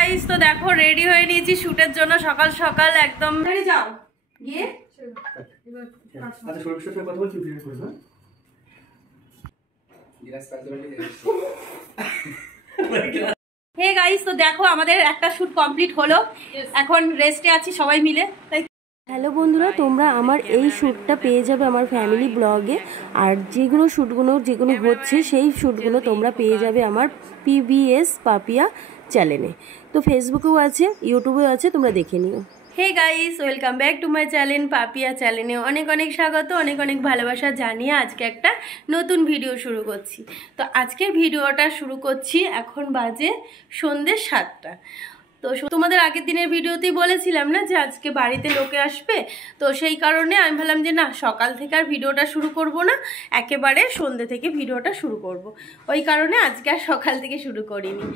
Guys, তো দেখো ready হয়ে নিয়েছি শুটের জন্য। সকাল সকাল একদম রেডি। যাও গিয়ে হে গাইস, তো দেখো আমাদের একটা শুট কমপ্লিট হলো। এখন রেস্টে আছি সবাই মিলে। তাই হ্যালো বন্ধুরা, তোমরা আমার এই শ্যুটটা পেয়ে যাবে আমার ফ্যামিলি ব্লগে। আর যেগুলো হচ্ছে সেই শ্যুটগুলো তোমরা পেয়ে যাবে আমার PBS পাপিয়া চ্যানেলে। তো ফেসবুকেও আছে, ইউটিউবেও আছে, তোমরা দেখে নিও। Hey guys, welcome back to my channel Papiya চ্যানেলে। অনেক অনেক স্বাগত, অনেক অনেক ভালোবাসা জানিয়ে আজকে একটা নতুন ভিডিও শুরু করছি। তো আজকের ভিডিওটা শুরু করছি, এখন বাজে সন্ধ্যে 7টা। তো তোমাদের আগের দিনের ভিডিওতেই বলেছিলাম না যে আজকে বাড়িতে লোকে আসবে, তো সেই কারণে আমি ভাবলাম যে না, সকাল থেকে আর ভিডিওটা শুরু করব না, একেবারে সন্ধ্যে থেকে ভিডিওটা শুরু করব। ওই কারণে আজকে আর সকাল থেকে শুরু করিনি।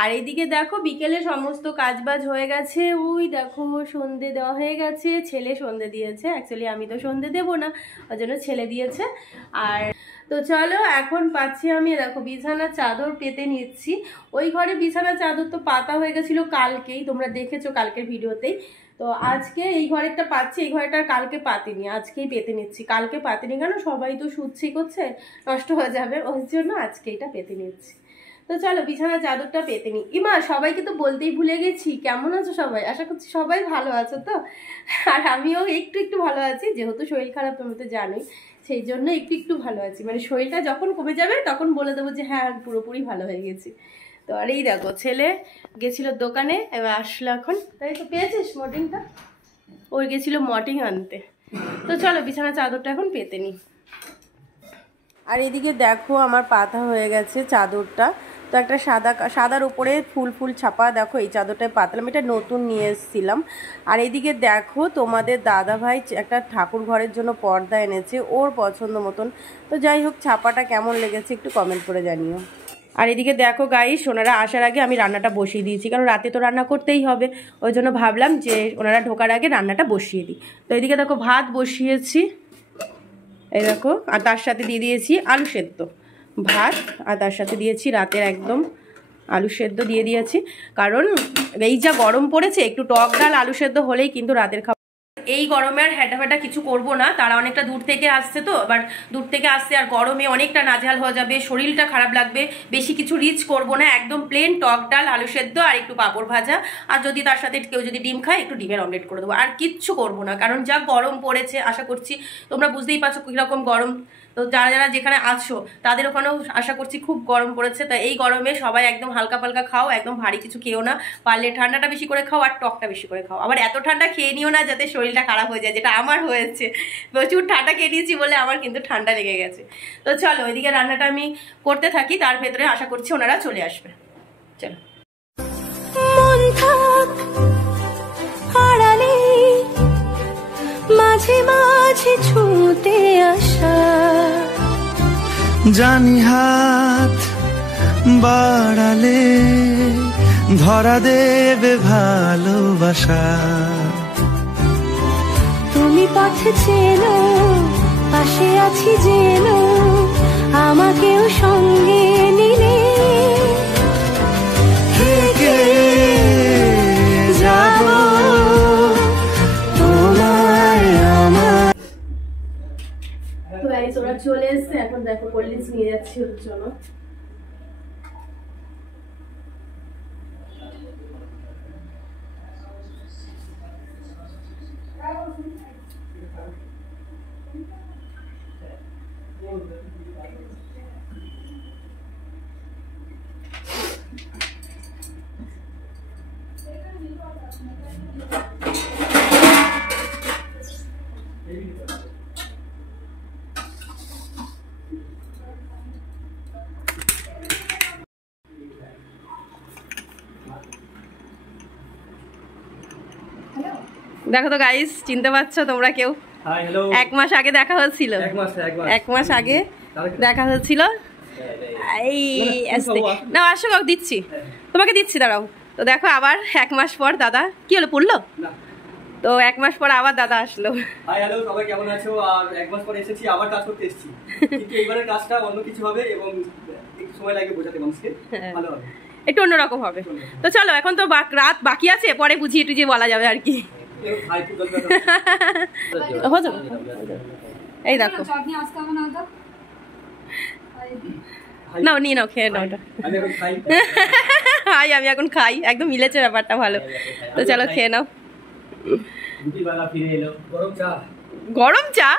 আর এইদিকে দেখো বিকেলে সমস্ত কাজবাজ হয়ে গেছে। ওই দেখো সন্ধে দেওয়া হয়ে গেছে, ছেলে সন্ধে দিয়েছে। অ্যাকচুয়ালি আমি তো সন্ধে দেবো না, ওই জন্য ছেলে দিয়েছে। আর তো চলো এখন পাচ্ছি আমি, দেখো বিছানার চাদর পেতে নিচ্ছি। ওই ঘরে বিছানার চাদর তো পাতা হয়ে গেছিলো কালকেই, তোমরা দেখেছো কালকের ভিডিওতেই। তো আজকে এই ঘরেরটা পাচ্ছি, এই ঘরেটার কালকে পাতিনি, আজকেই পেতে নিচ্ছি। কালকে পাতিনি কেন, সবাই তো শুচ্ছি করছে, নষ্ট হয়ে যাবে, ওই জন্য আজকে এটা পেতে নিচ্ছি। তো চলো বিছানার চাদরটা পেতে নিই। ইমা, সবাইকে তো বলতেই ভুলে গেছি, কেমন আছো সবাই? আশা করছি সবাই ভালো আছো তো। আর আমিও একটু একটু ভালো আছি, যেহেতু শরীর খারাপ তোমরা তো জানোই, সেই জন্য একটু একটু ভালো আছি। মানে শরীরটা যখন কমে যাবে তখন বলে দেবো যে হ্যাঁ পুরোপুরি ভালো হয়ে গেছি। তো আর এই দেখো ছেলে গেছিল দোকানে, এবার আসলো এখন। তাই তো পেয়েছিস মর্টিংটা, ওর গেছিল মর্টিং আনতে। তো চলো বিছানার চাদরটা এখন পেতে নিই। আর এদিকে দেখো আমার পাতা হয়ে গেছে চাদরটা। তো একটা সাদার উপরে ফুল ফুল ছাপা, দেখো এই চাদরটায় পাতলাম, এটা নতুন নিয়ে এসেছিলাম। আর এইদিকে দেখো তোমাদের দাদা ভাই একটা ঠাকুর ঘরের জন্য পর্দা এনেছে ওর পছন্দ মতন। তো যাই হোক, ছাপাটা কেমন লেগেছে একটু কমেন্ট করে জানিও। আর এদিকে দেখো গাইস, ওনারা আসার আগে আমি রান্নাটা বসিয়ে দিয়েছি, কারণ রাতে তো রান্না করতেই হবে, ওই জন্য ভাবলাম যে ওনারা ঢোকার আগে রান্নাটা বসিয়ে দিই। তো এদিকে দেখো ভাত বসিয়েছি, এই দেখো, আর তার সাথে দিয়ে দিয়েছি আলু সেদ্ধ। ভাত আর তার সাথে দিয়েছি রাতের একদম আলু সেদ্ধ দিয়ে দিয়েছি, কারণ এই যা গরম পড়েছে, একটু টক ডাল আলু সেদ্ধ হলেই কিন্তু রাতের খাবার। এই গরমে আর হেঁটা কিছু করব না, তারা অনেকটা দূর থেকে আসছে, তো এবার দূর থেকে আসছে আর গরমে অনেকটা নাজেহাল হয়ে যাবে, শরীরটা খারাপ লাগবে। বেশি কিছু রিচ করব না, একদম প্লেন টক ডাল আলু সেদ্ধ আর একটু পাঁপড় ভাজা, আর যদি তার সাথে কেউ যদি ডিম খায় একটু ডিমের অমলেট করে দেবো। আর কিচ্ছু করব না, কারণ যা গরম পড়েছে, আশা করছি তোমরা বুঝতেই পারছো কীরকম গরম। তো যারা যারা যেখানে আছো তাদের ওখানেও আশা করছি খুব গরম পড়েছে। তাই এই গরমে সবাই একদম হালকা পালকা খাও, একদম ভারী কিছু খেও না, পারলে ঠান্ডাটা বেশি করে খাও আর টকটা বেশি করে খাও। আবার এত ঠান্ডা খেয়ে নিও না যাতে শরীরটা খারাপ হয়ে যায়, যেটা আমার হয়েছে। প্রচুর ঠান্ডা খেয়ে নিয়েছি বলে আমার কিন্তু ঠান্ডা লেগে গেছে। তো চলো ওইদিকে রান্নাটা আমি করতে থাকি, তার ভেতরে আশা করছি ওনারা চলে আসবে। চলো। মাঝে মাঝে ছুটে আসা, জানি হাত বাড়ালে ধরা দেবে ভালোবাসা। তুমি পথে চেনো, পাশে আছি জেনো, আমাকেও সঙ্গে নিলে থেকে যাব তোমায় আমার। তো গাইস ওরা চলে এসছে, এখন দেখো কোল্ড ড্রিঙ্কস নিয়ে যাচ্ছি ওর জন্য। দেখো তো গাইস, চিনতে পারছো তোমরা কেউ? এক মাস আগে দেখা হচ্ছিল, এক মাস আগে দেখা হচ্ছিল। এই না আসো, দিচ্ছি তোমাকে, দিচ্ছি, দাঁড়াও। তো দেখো আবার এক মাস পর দাদা, কি হলো পড়লো? তো এক মাস পর আবার দাদা আসলো। হাই হ্যালো সবাই, কেমন আছো? আর এক মাস পর এসেছি, আবার কাজ করতে এসেছি, কিন্তু এইবারের কাজটা অন্য কিছু হবে এবং একটু সময় লাগে বোঝাতে মানুষকে, ভালো হবে। একটু অন্যরকম হবে। তো চলো এখন তো রাত বাকি আছে, পরে বুঝিয়ে টুঝিয়ে বলা যাবে আর কি। এই দেখো নাও, নিয়ে নাও, খেয়ে নাও ওটা। হাই, আমি এখন খাই, একদম মিলেছে ব্যাপারটা, ভালো। তো চলো খেয়ে নাও। গরম চা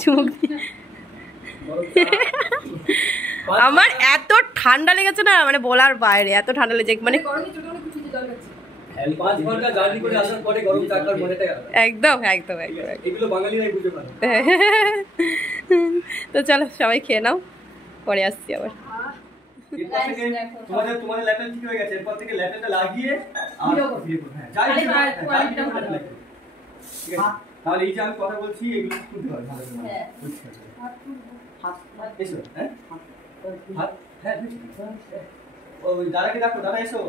চুমুক দিয়ে। আমার এত ঠান্ডা লেগেছে না, মানে বলার বাইরে, এত ঠান্ডা লেগেছে, মানে একদম একদম একদম। তো চলো সবাই খেয়ে নাও, পরে আসছি আবার। তোমাদের ল্যাপটপ ঠিক হয়ে গেছে, এরপর থেকে ল্যাপটপটা লাগিয়ে আর ভিডিও করবে। হ্যাঁ, যাই ঠিক আছে, তাহলে এই যে আমি কথা বলছি এগুলো শুনতে হবে ভালো করে। হ্যাঁ, হাত এসো। হ্যাঁ, হাত, হ্যাঁ, ওই দাদাকে ডাকো, দাদা এসো।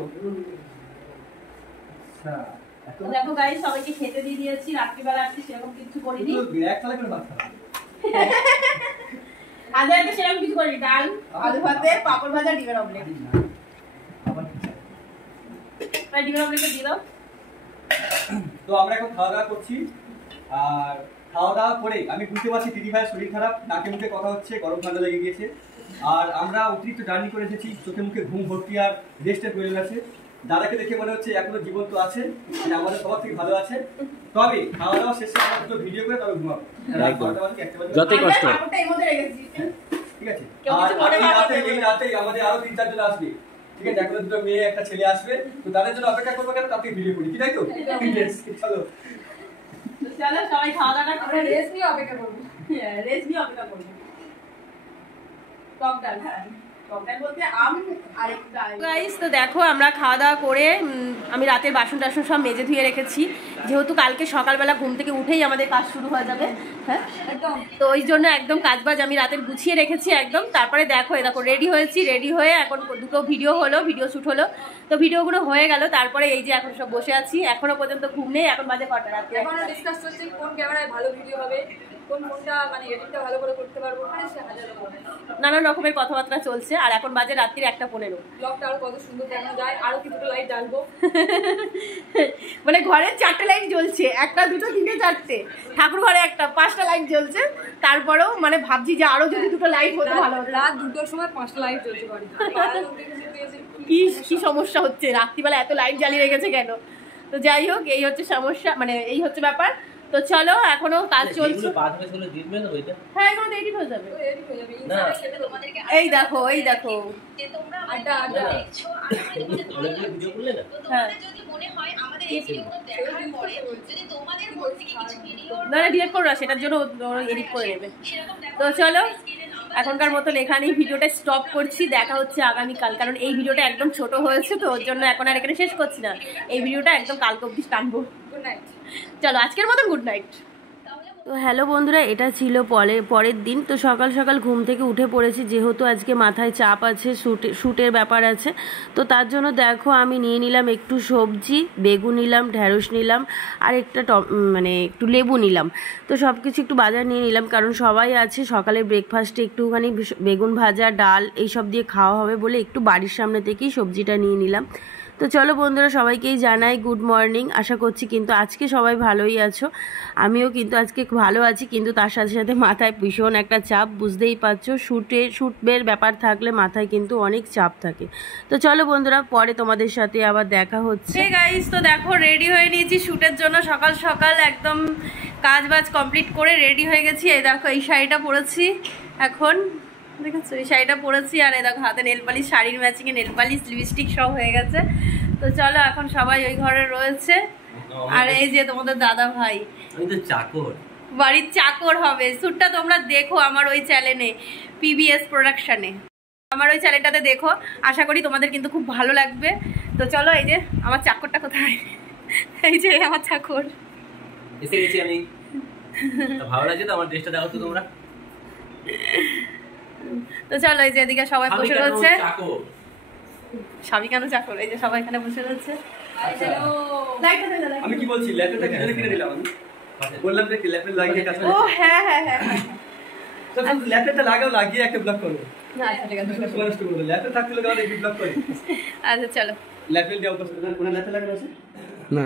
আচ্ছা, দেখো গাইস, সবাইকে খেতে দিয়ে দিয়েছি। রাত্রিবেলা আসছি সেরকম কিছু করিনি, এক থালা করে ভাত খাও। আজকে সেরকম কিছু করিনি, ডাল, আলু ভাতে, পাপড় ভাজা, ডিমের অমলেট। ডিমের অমলেটটা দিয়ে দাও। তো আমরা এখন খাওয়া দাওয়া করছি, আর খাওয়া দাওয়া করে আমি বুঝতে পারছি দিদি ভাইয়ের শরীর খারাপ, নাকে মুখে কথা হচ্ছে, গরম ঠান্ডা লেগে গিয়েছে। আর আমরা অতিরিক্ত জার্নি করে এসেছি, চোখে মুখে ঘুম ভর্তি আর রেস্টের প্রয়োজন আছে। দাদাকে দেখে মনে হচ্ছে এখনো জীবন্ত আছে, আমাদের সবার থেকে ভালো আছে। তবে খাওয়া দাওয়া শেষে আমরা দুটো ভিডিও করে তবে ঘুমাবো, যতই কষ্ট ঠিক আছে। আর এই রাতে আমাদের আরো 3-4 জন আসবে, ঠিক আছে, এখন দুটো মেয়ে একটা ছেলে আসবে, তো তাদের জন্য অপেক্ষা করবো কেন, তার থেকে ভিডিও করি, কি তাই তো? চলো চলো সবাই খাওয়া দাওয়া করে রেস্ট নিয়ে অপেক্ষা করবো। রেস্ট নিয়ে অপেক্ষা করবো। টক ডাল, হ্যাঁ গাইস। তো দেখো আমরা খাওয়া দাওয়া করে আমি রাতের বাসন টাসন সব মেজে ধুয়ে রেখেছি, যেহেতু কালকে সকালবেলা ঘুম থেকে উঠেই আমাদের কাজ শুরু হয়ে যাবে। হ্যাঁ, তো ওই জন্য একদম কাজবাজ আমি রাতের গুছিয়ে রেখেছি একদম। তারপরে দেখো দেখো রেডি হয়েছি, রেডি হয়ে এখন দুটো ভিডিও হলো, ভিডিও শ্যুট হলো, তো ভিডিওগুলো হয়ে গেল। তারপরে এই যে এখন সব বসে আছি, এখনো পর্যন্ত ঘুম নেই। এখন বাজে কটা? রাতে এখনো ডিসকাস চলছে কোন ক্যামেরায় ভালো ভিডিও হবে, কোন ফোনটা মানে এডিটটা ভালো করে করতে পারবো, নানান রকমের কথাবার্তা চলছে। আর এখন বাজে রাত্রির 1:15। ব্লগটা আরো কত সুন্দর দেখানো যায়, আরো কি দুটো লাইট জ্বালবো। মানে ঘরে 4টে লাইট জ্বলছে, 1, 2, 3, 4টে, ঠাকুর ঘরে 1টা, 5টা লাইট জ্বলছে। তারপরেও মানে ভাবছি যে আরো যদি দুটো লাইট হতো ভালো হতো। রাত 2টার সময় 5টা লাইট জ্বলছে বাড়ি। কি সমস্যা হচ্ছে, রাত্রিবেলা এত লাইট জ্বালিয়ে রেখেছে কেন? তো যাই হোক, এই হচ্ছে সমস্যা, মানে এই হচ্ছে ব্যাপার। তো চলো এখনো কাজ চলছে। হ্যাঁ, এগুলো এডিট হয়ে যাবে। এই দেখো, এই দেখো, না ডিলেট করো না, সেটার জন্য এডিট করে নেবে। তো চলো এখনকার মতো এখানেই ভিডিওটা স্টপ করছি, দেখা হচ্ছে আগামীকাল, কারণ এই ভিডিওটা একদম ছোট হয়েছে, তো ওর জন্য এখন আর এখানে শেষ করছি না, এই ভিডিওটা একদম কালকে অবধি টানবো। গুড নাইট, চলো আজকের মতন গুড নাইট। তো হ্যালো বন্ধুরা, এটা ছিল পরের দিন। তো সকাল সকাল ঘুম থেকে উঠে পড়েছি, যেহেতু আজকে মাথায় চাপ আছে, শ্যুটের ব্যাপার আছে। তো তার জন্য দেখো আমি নিয়ে নিলাম একটু সবজি, বেগুন নিলাম, ঢ্যাঁড়স নিলাম, আর মানে একটু লেবু নিলাম। তো সব কিছু একটু বাজার নিয়ে নিলাম, কারণ সবাই আছে, সকালের ব্রেকফাস্টে একটুখানি বেগুন ভাজা, ডাল এইসব দিয়ে খাওয়া হবে বলে একটু বাড়ির সামনে থেকেই সবজিটা নিয়ে নিলাম। তো চলো বন্ধুরা, সবাইকেই জানাই গুড মর্নিং। আশা করছি কিন্তু আজকে সবাই ভালোই আছো, আমিও কিন্তু আজকে ভালো আছি, কিন্তু তার সাথে সাথে মাথায় ভীষণ একটা চাপ, বুঝতেই পারছো, শ্যুটের ব্যাপার থাকলে মাথায় কিন্তু অনেক চাপ থাকে। তো চলো বন্ধুরা, পরে তোমাদের সাথে আবার দেখা হচ্ছে। গাইস, তো দেখো রেডি হয়ে নিয়েছি শ্যুটের জন্য, সকাল সকাল একদম কাজ বাজ কমপ্লিট করে রেডি হয়ে গেছি। এই দেখো এই শাড়িটা পরেছি এখন, দেখেছো এই শাড়িটা পরেছি, আর এই দেখো হাতে নেল পালিশ, শাড়ির ম্যাচিংয়ে নেল পালিশ, লিপস্টিক সব হয়ে গেছে। তো চলো এখন সবাই ওই ঘরে রয়েছে, আর এই যে তোমাদের দাদা ভাই চাকর, বাড়ির চাকর হবে। শ্যুটটা তোমরা দেখো আমার ওই চ্যানেলে, পিবিএস প্রোডাকশনে, আমার ওই চ্যানেলটাতে দেখো, আশা করি তোমাদের কিন্তু খুব ভালো লাগবে। তো চলো, এই যে আমার চাকরটা কোথায়, এই যে আমার চাকর এসে গেছি আমি। ভালো লাগছে তো আমার ড্রেসটা, দেখো তো তোমরা। তো চলো, এই যে এদিকে সবাই বসে রয়েছে, স্বামী কেন চাকর, এই যে সবাই এখানে বসে রয়েছে। আমি কি বলছি, ল্যাপটপটা কিনে দিলাম, আমি বললাম যে ল্যাপটপ লাগিয়ে কাজ করো। ও হ্যাঁ হ্যাঁ হ্যাঁ, তো ল্যাপটপটা লাগাও, লাগিয়ে একটা ব্লগ করো। আচ্ছা ঠিক আছে সময় নষ্ট করবো ল্যাপটপ থাকতে হলে গাড়ি ব্লক করে আচ্ছা চলো ল্যাপটপ দিয়ে অভ্যাস করে কোনো ল্যাপটপ লাগানো আছে না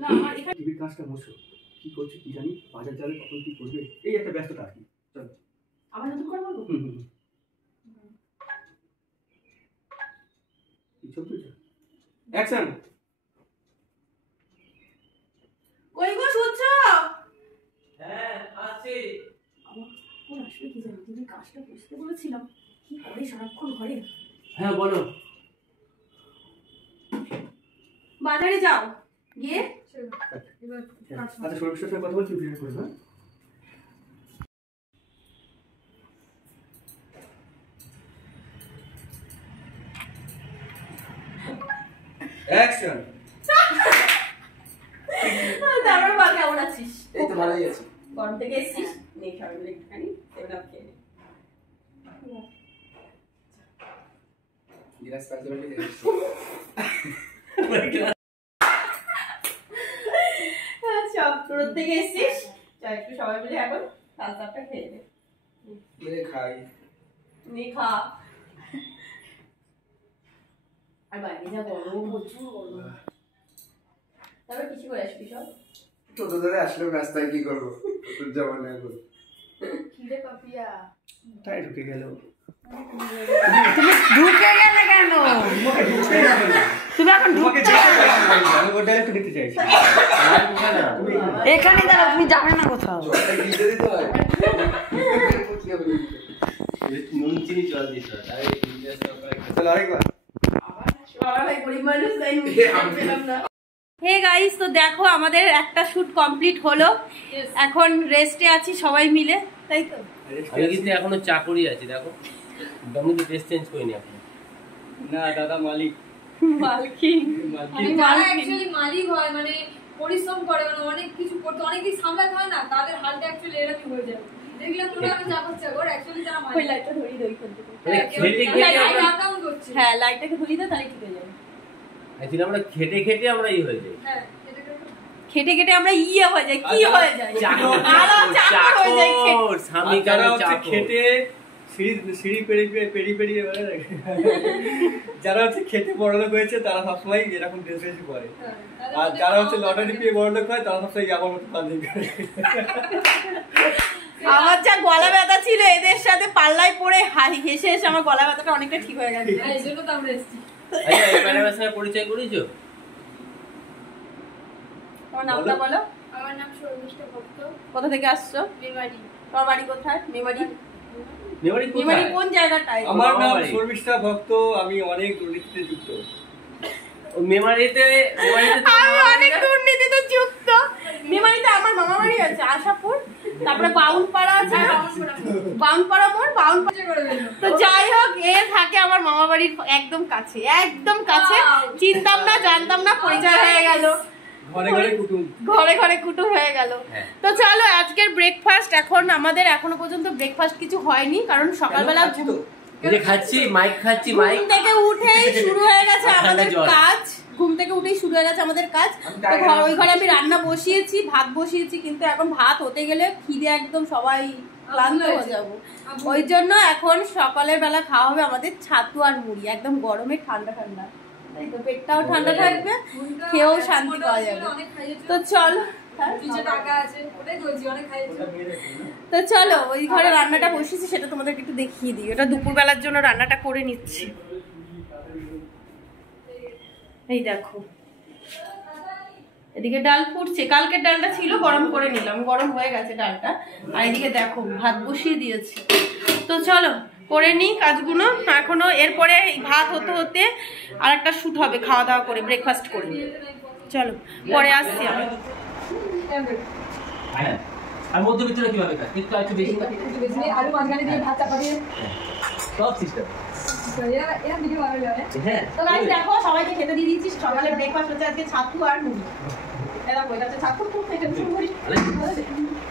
না আমার এখানে টিভির কাজটা বসো কি করছে কি জানি বাজার যাবে কখন কি করবে এই একটা ব্যস্ততা আর কি চলো আবার নতুন করে বলবো কি চলছে অ্যাকশন কই গো শুনছ হ্যাঁ আসছি। কোন আসবে কি জানি তুমি কাজটা বুঝতে বলেছিলাম কি করে সারাক্ষণ ঘরে হ্যাঁ বলো। বাজারে যাও গিয়ে আচ্ছা সর্বশেষ সঙ্গে কথা বলছি ভিডিও করে হ্যাঁ অ্যাকশন তারপর বল কেমন আছিস এই তো ভালোই আছি। গরম থেকে এসেছিস নেই খাবার মিলে একটুখানি সেভেন আপ খেয়ে গিলাস পাঁচজনকে দেখেছি। আচ্ছা রোদ থেকে এসেছিস চল একটু সবাই মিলে এখন সাতটা খেয়ে নে মেরে খাই। নে খা আর বাইরে যা গরম প্রচুর গরম তারপর কিছু করে আসবি সব টোটো ধরে আসলেও রাস্তায় কি করবো? টোটোর জামানা এখন। খিদে পাপিয়া তাই ঢুকে গেল ঢুকে গেলে কেন তুমি এখন তোমাকে আমি ওটা একটু দেখতে চাইছি এখানে দাঁড়াও তুমি যাবে না কোথাও দিতে দিতে হয়। নুন চিনি জল দিতে হয়। আরে ইন্ডিয়াস সরকার চলো আরেকবার হে গাইস তো দেখো আমাদের একটা শুট কমপ্লিট হলো এখন রেস্টে আছি সবাই মিলে তাই তো আমি কিন্তু এখনো চাকরি আছি দেখো আমি তো ড্রেস চেঞ্জ করিনি এখন না দাদা মালিক মালকিন মানে যারা অ্যাকচুয়ালি মালিক হয় মানে পরিশ্রম করে মানে অনেক কিছু করতে অনেক কিছু সামলাতে হয় না তাদের হালটা অ্যাকচুয়ালি এরকম হয়ে যায় দেখলে পুরো আমি চাপাচ্ছি ওর অ্যাকচুয়ালি যারা ওই মালিক লাইটটা ধরিয়ে দেই কোন থেকে মানে খেটে খেটে লাইট আমরা আপ ডাউন করছে হ্যাঁ লাইটটাকে ধরিয়ে দাও তাহলে ঠিক হয়ে যাবে অ্যাকচুয়ালি আমরা খেটে খেটে আমরা ই হয়ে যাই হ্যাঁ এটা করে খেটে খেটে আমরা ইয়ে হয়ে যাই কি হয়ে যায় আরো চাকর হয়ে যায় চাকর স্বামী যারা কারো হচ্ছে চাকর খেতে সিঁড়ি পেরিয়ে যারা হচ্ছে খেতে বড়লোক হয়েছে তারা সবসময় এরকম ড্রেস বেশি পরে আর যারা হচ্ছে লটারি পেয়ে বড়লোক হয় তারা সবসময় আমার মতো পাঞ্জাবি পরে আমার যা গলা ব্যথা ছিল এদের সাথে পাল্লায় পড়ে হেসে হেসে আমার গলা ব্যথাটা অনেকটা ঠিক হয়ে গেছে এই জন্য তো আমরা এসেছি আচ্ছা এই ম্যাডামের সঙ্গে পরিচয় করেছো তোমার নামটা বলো আমার নাম শর্মিষ্ঠা ভক্ত কোথা থেকে আসছো মেমারি তোমার বাড়ি কোথায় মেমারি মেমারি মেমারি কোথায় কোন জায়গাটায় আমার নাম বাড়ি। শর্মিষ্ঠা ভক্ত আমি অনেক দুর্নীতিতে যুক্ত ও মেমারিতে তো আমি অনেক দুর্নীতিতে যুক্ত মেমারিতে আমার মামা বাড়ি আছে আশাপুর তারপরে বাউনপাড়া আছে না? বাউনপাড়া মোড় বাউনপাড়া করে দিল তো যাই হোক এ থাকে আমার মামা বাড়ির একদম কাছে চিনতাম না জানতাম না পরিচয় হয়ে গেল ঘরে ঘরে কুটুম ঘরে ঘরে কুটুম হয়ে গেল হ্যাঁ। তো চলো আজকের ব্রেকফাস্ট এখন আমাদের এখনো পর্যন্ত ব্রেকফাস্ট কিছু হয়নি কারণ সকালবেলা খাচ্ছি তো। এই যে খাচ্ছি মাইক খাচ্ছি মাইক ঘুম থেকে উঠেই শুরু হয়ে গেছে ঠান্ডা আমাদের জল। কাজ ঘুম থেকে উঠেই শুরু হয়ে গেছে আমাদের কাজ তো ওই ঘরে আমি রান্না বসিয়েছি ভাত বসিয়েছি কিন্তু এখন ভাত হতে গেলে খিদে একদম সবাই ক্লান্ত হয়ে যাবো ওই জন্য এখন সকালের বেলা খাওয়া হবে আমাদের ছাতু আর মুড়ি একদম গরমে ঠান্ডা ঠান্ডা তাই তো পেটটাও ঠান্ডা থাকবে খেয়েও শান্তি পাওয়া যাবে অনেক খাইয়েছে তো চল নিচে টাকা আছে ওটাই বলছি অনেক খাইয়েছে তো চলো ওই ঘরে রান্নাটা বসেছি সেটা তোমাদেরকে একটু দেখিয়ে দিই ওটা দুপুরবেলার জন্য রান্নাটা করে নিচ্ছি এই দেখো এদিকে ডাল ফুটছে কালকের ডালটা ছিল গরম করে নিলাম গরম হয়ে গেছে ডালটা আর এদিকে দেখো ভাত বসিয়ে দিয়েছি তো চলো করে নিই কাজগুলো এখনো এরপরে ভাত হতে হতে আর একটা শুট হবে খাওয়া দাওয়া করে ব্রেকফাস্ট করে চলো পরে আসছি আমি হ্যাঁ আর মধ্যবিত্তরা কিভাবে খায় একটু একটু বেশি একটু বেশি নেই, আলু মাঝখানে দিয়ে ভাত চাপা দিয়ে সব সিস্টেম এরা দিকে ভালো যাবে হ্যাঁ তো গাইস দেখো সবাইকে খেতে দিয়ে দিচ্ছি সকালে ব্রেকফাস্ট হচ্ছে আজকে ছাতু আর মুড়ি এটা কইটা হচ্ছে ছাতু খুব খেতে শুরু করি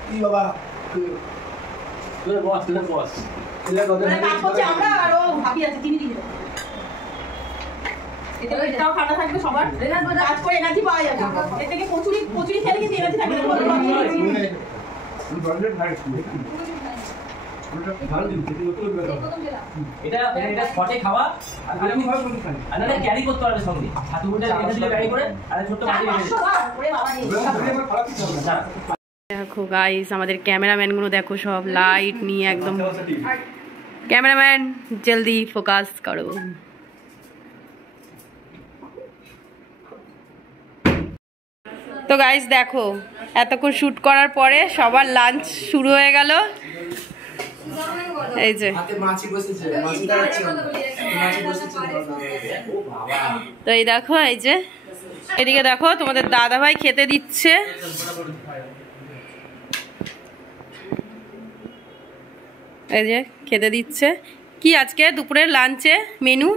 কি বাবা তুই বস মানে কাজ করছে আমরা আর ও ভাবি আছে চিনি দিয়ে দাও। এতে এটাও ঠান্ডা থাকবে সবার কাজ করে এনার্জি পাওয়া যাবে এর থেকে কচুরি খেলে কিন্তু এনার্জি থাকবে এটা এটা শর্টে খাওয়া আর আমি ভাবে বলি খালি আর না ক্যারি করতে পারবে সঙ্গে আর তুমি এটা দিলে ক্যারি করে আর ছোট বাটি না। দেখো গাইস আমাদের ক্যামেরাম্যানগুলো দেখো সব লাইট নিয়ে একদম। ক্যামেরাম্যান জলদি ফোকাস করো। তো গাইস দেখো এতক্ষণ শুট করার পরে সবার লাঞ্চ শুরু হয়ে গেল। এই যে তো এই দেখো এই যে এদিকে দেখো তোমাদের দাদা ভাই খেতে দিচ্ছে। এই যে খেতে দিচ্ছে। কি আজকে দুপুরের লাঞ্চে মেনু?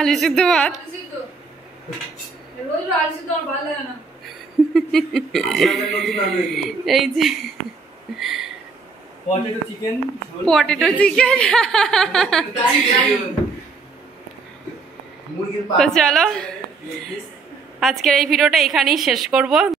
আলু সিদ্ধ ভাত। এই যে পটেটো চিকেন। তো চলো আজকের এই ভিডিওটা এখানেই শেষ করব।